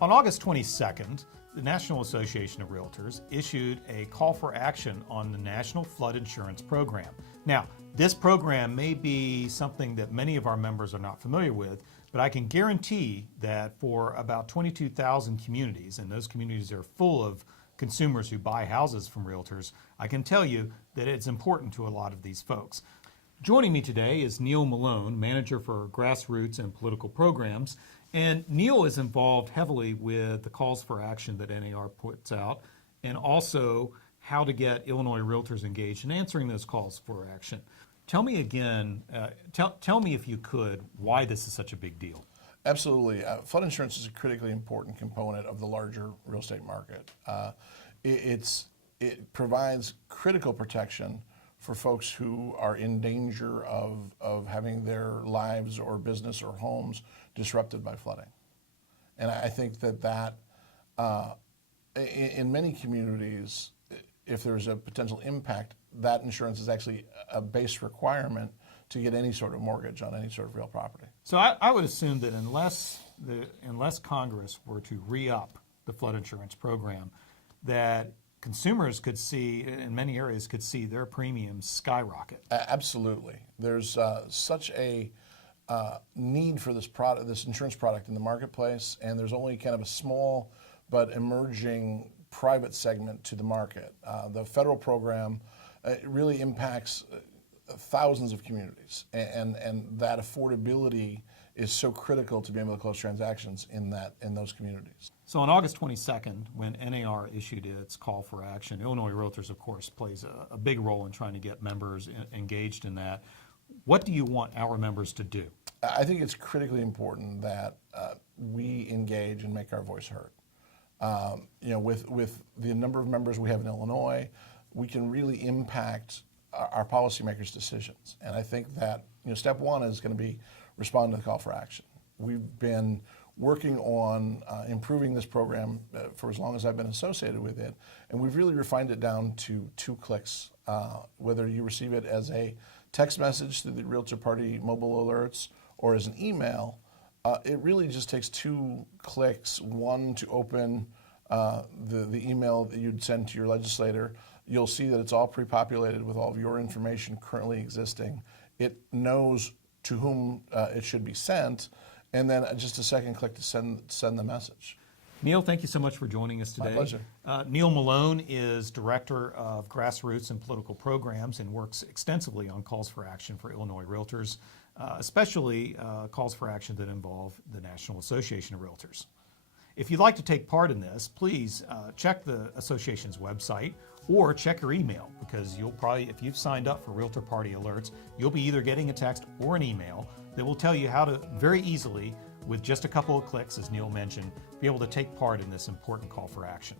On August 22nd, the National Association of Realtors issued a call for action on the National Flood Insurance Program. Now, this program may be something that many of our members are not familiar with, but I can guarantee that for about 22,000 communities, and those communities are full of consumers who buy houses from realtors, I can tell you that it's important to a lot of these folks. Joining me today is Neal Malone, Manager for Grassroots and Political Programs. And Neal is involved heavily with the calls for action that NAR puts out, and also how to get Illinois realtors engaged in answering those calls for action. Tell me again, tell me if you could, why this is such a big deal. Absolutely. Flood insurance is a critically important component of the larger real estate market. It provides critical protection for folks who are in danger of having their lives or business or homes disrupted by flooding. And I think that in many communities, if there's a potential impact, that insurance is actually a base requirement to get any sort of mortgage on any sort of real property. So I would assume that unless Congress were to re-up the flood insurance program, that consumers could see, in many areas, could see their premiums skyrocket. Absolutely. There's such a need for this product, this insurance product in the marketplace, and there's only kind of a small but emerging private segment to the market. The federal program really impacts thousands of communities, and that affordability is so critical to be able to close transactions in those communities. So on August 22nd, when NAR issued its call for action, Illinois Realtors, of course, plays a big role in trying to get members engaged in that. What do you want our members to do? I think it's critically important that we engage and make our voice heard. With the number of members we have in Illinois, we can really impact our policymakers' decisions. And I think that step one is going to be respond to the call for action. We've been working on improving this program for as long as I've been associated with it, and we've really refined it down to 2 clicks. Whether you receive it as a text message through the Realtor Party mobile alerts or as an email, it really just takes 2 clicks. One, to open the email that you'd send to your legislator. You'll see that it's all pre-populated with all of your information currently existing. It knows to whom it should be sent, and then just a second click to send the message. Neal, thank you so much for joining us today. My pleasure. Neal Malone is Director of Grassroots and Political Programs and works extensively on calls for action for Illinois Realtors, especially calls for action that involve the National Association of Realtors. If you'd like to take part in this, please check the association's website or check your email, because you'll probably, if you've signed up for Realtor Party alerts, you'll be either getting a text or an email that will tell you how to very easily, with just a couple of clicks, as Neal mentioned, be able to take part in this important call for action.